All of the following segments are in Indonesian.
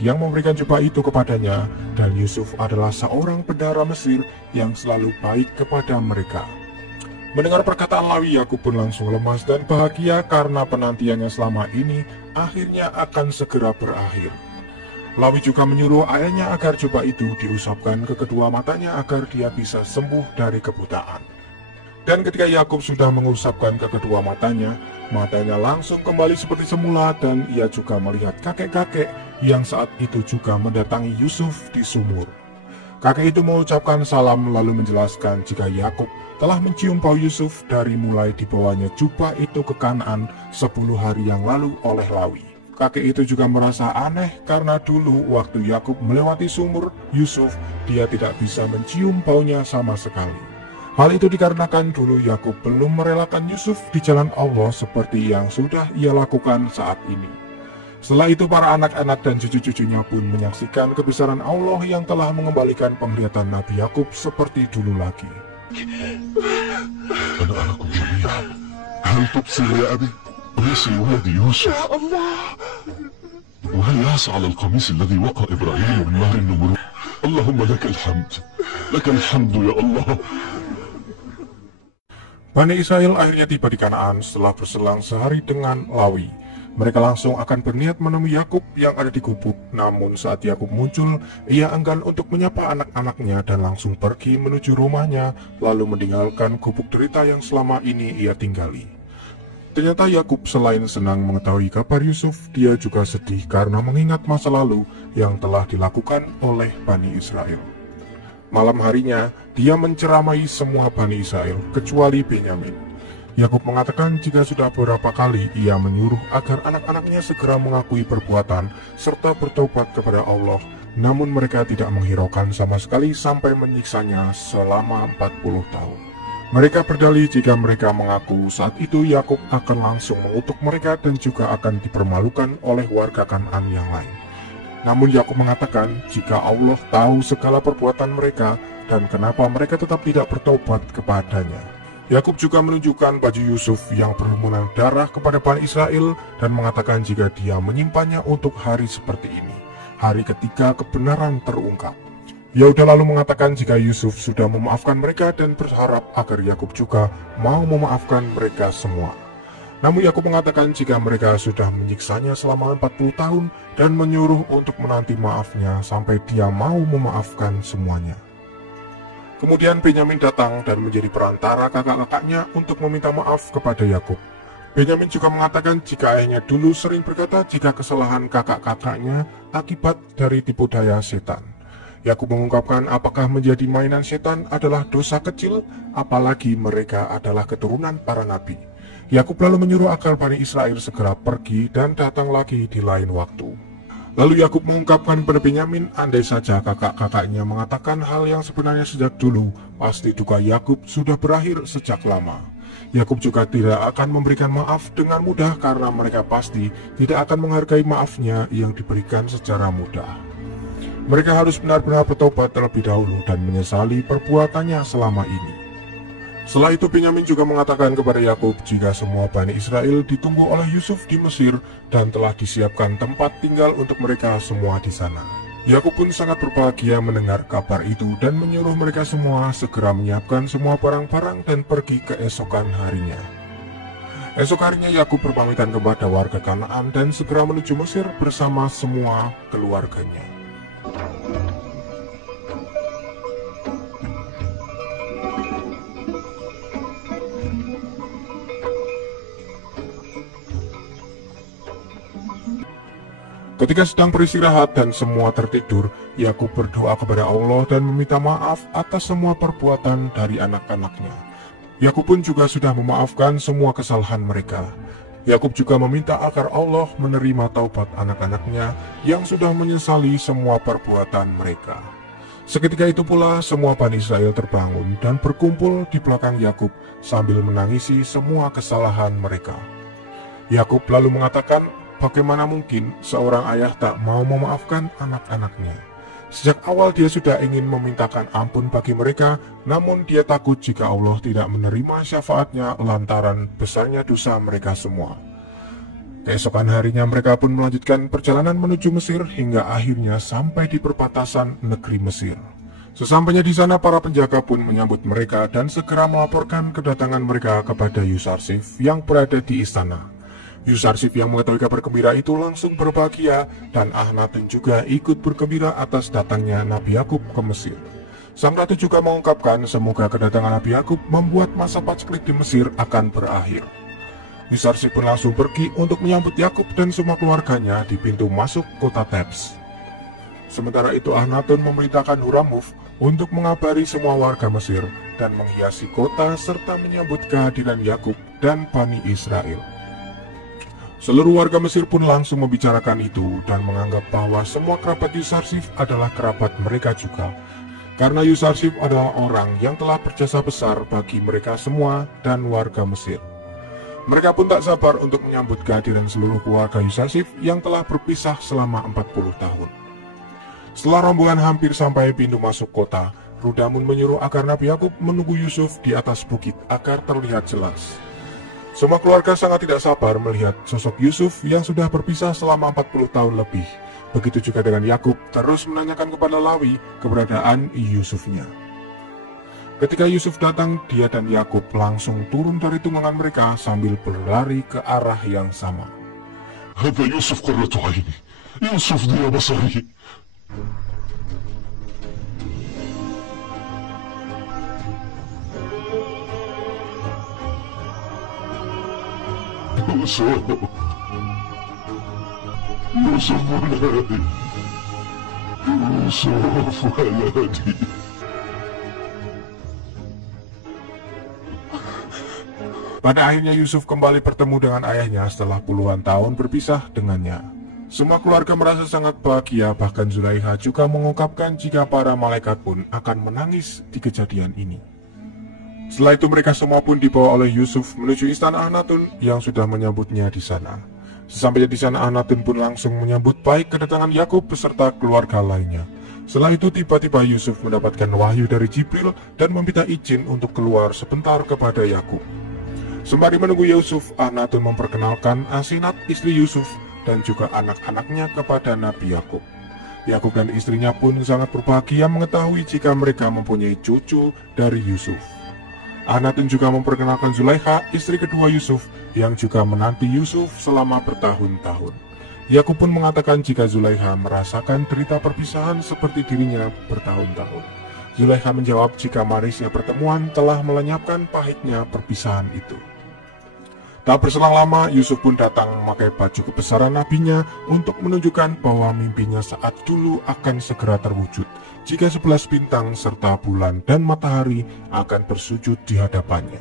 yang memberikan jubah itu kepadanya, dan Yusuf adalah seorang bendahara Mesir yang selalu baik kepada mereka. Mendengar perkataan Lawi, Yakub pun langsung lemas dan bahagia karena penantiannya selama ini akhirnya akan segera berakhir. Lawi juga menyuruh ayahnya agar jubah itu diusapkan ke kedua matanya agar dia bisa sembuh dari kebutaan. Dan ketika Yakub sudah mengusapkan ke kedua matanya langsung kembali seperti semula, dan ia juga melihat kakek-kakek yang saat itu juga mendatangi Yusuf di sumur. Kakek itu mengucapkan salam lalu menjelaskan jika Yakub telah mencium bau Yusuf dari mulai dibawanya jubah itu ke Kanaan 10 hari yang lalu oleh Lawi. Kakek itu juga merasa aneh karena dulu waktu Yakub melewati sumur Yusuf, dia tidak bisa mencium baunya sama sekali. Hal itu dikarenakan dulu Yakub belum merelakan Yusuf di jalan Allah seperti yang sudah ia lakukan saat ini. Setelah itu para anak-anak dan cucu-cucunya pun menyaksikan kebesaran Allah yang telah mengembalikan penglihatan Nabi Yakub seperti dulu lagi. أنا جميعا هل تبصر يا أبي قميص وادي يوسف يا الله وهل يعصى على القميص الذي وقع إبراهيم من نار النمرود اللهم لك الحمد يا الله. Bani Israel akhirnya tiba di Kanaan setelah berselang sehari dengan Lawi. Mereka langsung akan berniat menemui Yakub yang ada di gubuk. Namun saat Yakub muncul, ia enggan untuk menyapa anak-anaknya dan langsung pergi menuju rumahnya, lalu meninggalkan gubuk derita yang selama ini ia tinggali. Ternyata Yakub selain senang mengetahui kabar Yusuf, dia juga sedih karena mengingat masa lalu yang telah dilakukan oleh Bani Israel. Malam harinya, dia menceramai semua Bani Israel, kecuali Benyamin. Yakub mengatakan jika sudah beberapa kali ia menyuruh agar anak-anaknya segera mengakui perbuatan serta bertobat kepada Allah, namun mereka tidak menghiraukan sama sekali sampai menyiksanya selama 40 tahun. Mereka berdalih jika mereka mengaku saat itu Yakub akan langsung mengutuk mereka dan juga akan dipermalukan oleh warga Kanaan yang lain. Namun Yakub mengatakan jika Allah tahu segala perbuatan mereka dan kenapa mereka tetap tidak bertobat kepadanya. Yakub juga menunjukkan baju Yusuf yang berlumuran darah kepada Bani Israel dan mengatakan jika dia menyimpannya untuk hari seperti ini, hari ketika kebenaran terungkap. Yehuda lalu mengatakan jika Yusuf sudah memaafkan mereka dan berharap agar Yakub juga mau memaafkan mereka semua. Namun Yakub mengatakan jika mereka sudah menyiksanya selama 40 tahun dan menyuruh untuk menanti maafnya sampai dia mau memaafkan semuanya. Kemudian Benyamin datang dan menjadi perantara kakak-kakaknya untuk meminta maaf kepada Yakub. Benyamin juga mengatakan jika ayahnya dulu sering berkata jika kesalahan kakak-kakaknya akibat dari tipu daya setan. Yakub mengungkapkan apakah menjadi mainan setan adalah dosa kecil, apalagi mereka adalah keturunan para nabi. Yakub lalu menyuruh agar Bani Israel segera pergi dan datang lagi di lain waktu. Lalu Yakub mengungkapkan kepada Benyamin, andai saja kakak-kakaknya mengatakan hal yang sebenarnya sejak dulu, pasti duka Yakub sudah berakhir sejak lama. Yakub juga tidak akan memberikan maaf dengan mudah karena mereka pasti tidak akan menghargai maafnya yang diberikan secara mudah. Mereka harus benar-benar bertobat terlebih dahulu dan menyesali perbuatannya selama ini. Setelah itu Benyamin juga mengatakan kepada Yakub jika semua Bani Israel ditunggu oleh Yusuf di Mesir dan telah disiapkan tempat tinggal untuk mereka semua di sana. Yakub pun sangat berbahagia mendengar kabar itu dan menyuruh mereka semua segera menyiapkan semua barang-barang dan pergi keesokan harinya. Esok harinya Yakub berpamitan kepada warga Kanaan dan segera menuju Mesir bersama semua keluarganya. Ketika sedang beristirahat dan semua tertidur, Yakub berdoa kepada Allah dan meminta maaf atas semua perbuatan dari anak-anaknya. Yakub pun juga sudah memaafkan semua kesalahan mereka. Yakub juga meminta agar Allah menerima taubat anak-anaknya yang sudah menyesali semua perbuatan mereka. Seketika itu pula semua Bani Israel terbangun dan berkumpul di belakang Yakub sambil menangisi semua kesalahan mereka. Yakub lalu mengatakan, bagaimana mungkin seorang ayah tak mau memaafkan anak-anaknya? Sejak awal dia sudah ingin memintakan ampun bagi mereka, namun dia takut jika Allah tidak menerima syafaatnya lantaran besarnya dosa mereka semua. Keesokan harinya mereka pun melanjutkan perjalanan menuju Mesir hingga akhirnya sampai di perbatasan negeri Mesir. Sesampainya di sana, para penjaga pun menyambut mereka dan segera melaporkan kedatangan mereka kepada Yusarsif yang berada di istana. Yusarsif yang mengetahui kabar gembira itu langsung berbahagia, dan Akhenaten juga ikut bergembira atas datangnya Nabi Yakub ke Mesir. Sang ratu juga mengungkapkan semoga kedatangan Nabi Yakub membuat masa paceklik di Mesir akan berakhir. Yusarsif pun langsung pergi untuk menyambut Yakub dan semua keluarganya di pintu masuk kota Thebes. Sementara itu Akhenaten memerintahkan Huramuf untuk mengabari semua warga Mesir dan menghiasi kota serta menyambut kehadiran Yakub dan Bani Israel. Seluruh warga Mesir pun langsung membicarakan itu dan menganggap bahwa semua kerabat Yusarsif adalah kerabat mereka juga, karena Yusarsif adalah orang yang telah berjasa besar bagi mereka semua dan warga Mesir. Mereka pun tak sabar untuk menyambut kehadiran seluruh keluarga Yusarsif yang telah berpisah selama 40 tahun. Setelah rombongan hampir sampai pintu masuk kota, Rudamun menyuruh agar Nabi Yakub menunggu Yusuf di atas bukit agar terlihat jelas. Semua keluarga sangat tidak sabar melihat sosok Yusuf yang sudah berpisah selama 40 tahun lebih. Begitu juga dengan Yakub terus menanyakan kepada Lawi keberadaan Yusufnya. Ketika Yusuf datang, dia dan Yakub langsung turun dari tunggangan mereka sambil berlari ke arah yang sama. هذا يوسف قرة عيني يوسف ضياء بصري يوسف ولدي يوسف ولدي. Pada akhirnya Yusuf kembali bertemu dengan ayahnya setelah puluhan tahun berpisah dengannya. Semua keluarga merasa sangat bahagia, bahkan Zulaikha juga mengungkapkan jika para malaikat pun akan menangis di kejadian ini. Setelah itu mereka semua pun dibawa oleh Yusuf menuju istana Akhenaten yang sudah menyambutnya di sana. Sesampainya di sana, Akhenaten pun langsung menyambut baik kedatangan Yakub beserta keluarga lainnya. Setelah itu tiba-tiba Yusuf mendapatkan wahyu dari Jibril dan meminta izin untuk keluar sebentar kepada Yakub. Sembari menunggu Yusuf, Akhenaten memperkenalkan Asenat istri Yusuf dan juga anak-anaknya kepada Nabi Yakub. Yakub dan istrinya pun sangat berbahagia mengetahui jika mereka mempunyai cucu dari Yusuf. Akhenaten juga memperkenalkan Zulaikha, istri kedua Yusuf, yang juga menanti Yusuf selama bertahun-tahun. Yakub pun mengatakan jika Zulaikha merasakan derita perpisahan seperti dirinya bertahun-tahun. Zulaikha menjawab jika manisnya pertemuan telah melenyapkan pahitnya perpisahan itu. Tak berselang lama, Yusuf pun datang memakai baju kebesaran nabinya untuk menunjukkan bahwa mimpinya saat dulu akan segera terwujud jika 11 bintang serta bulan dan matahari akan bersujud di hadapannya.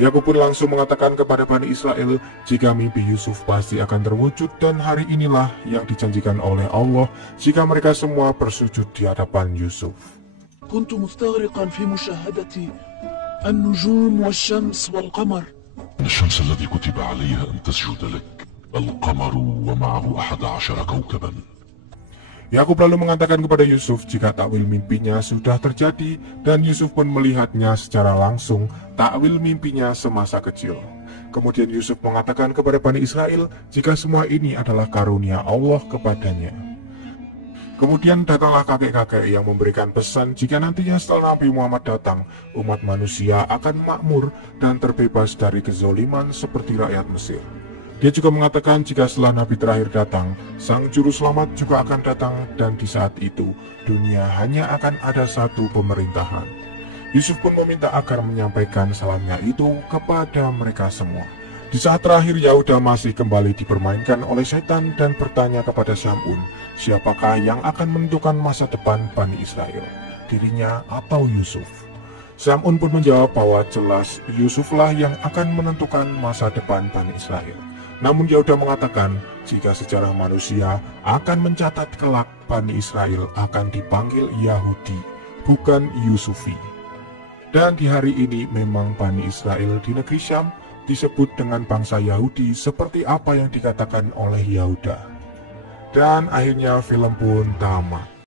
Yakub pun langsung mengatakan kepada Bani Israel jika mimpi Yusuf pasti akan terwujud dan hari inilah yang dijanjikan oleh Allah jika mereka semua bersujud di hadapan Yusuf. كنت مستغرقا في مشاهدة النجوم والشمس والقمر. الشمس الذي كتب عليها أن تسجد لك القمر ومعه 11 كوكبا. Yakub lalu mengatakan kepada Yusuf jika takwil mimpinya sudah terjadi dan Yusuf pun melihatnya secara langsung takwil mimpinya semasa kecil. Kemudian Yusuf mengatakan kepada Bani Israel jika semua ini adalah karunia Allah kepadanya. Kemudian datanglah kakek-kakek yang memberikan pesan jika nantinya setelah Nabi Muhammad datang, umat manusia akan makmur dan terbebas dari kezoliman seperti rakyat Mesir. Dia juga mengatakan jika setelah Nabi terakhir datang, Sang Juru Selamat juga akan datang dan di saat itu, dunia hanya akan ada satu pemerintahan. Yusuf pun meminta agar menyampaikan salamnya itu kepada mereka semua. Di saat terakhir, Yahuda masih kembali dipermainkan oleh setan dan bertanya kepada Syamun, siapakah yang akan menentukan masa depan Bani Israel, dirinya atau Yusuf? Syamun pun menjawab bahwa jelas Yusuflah yang akan menentukan masa depan Bani Israel. Namun Yahuda mengatakan jika sejarah manusia akan mencatat kelak Bani Israel akan dipanggil Yahudi, bukan Yusufi. Dan di hari ini memang Bani Israel di negeri Syam disebut dengan bangsa Yahudi seperti apa yang dikatakan oleh Yahuda. Dan akhirnya film pun tamat.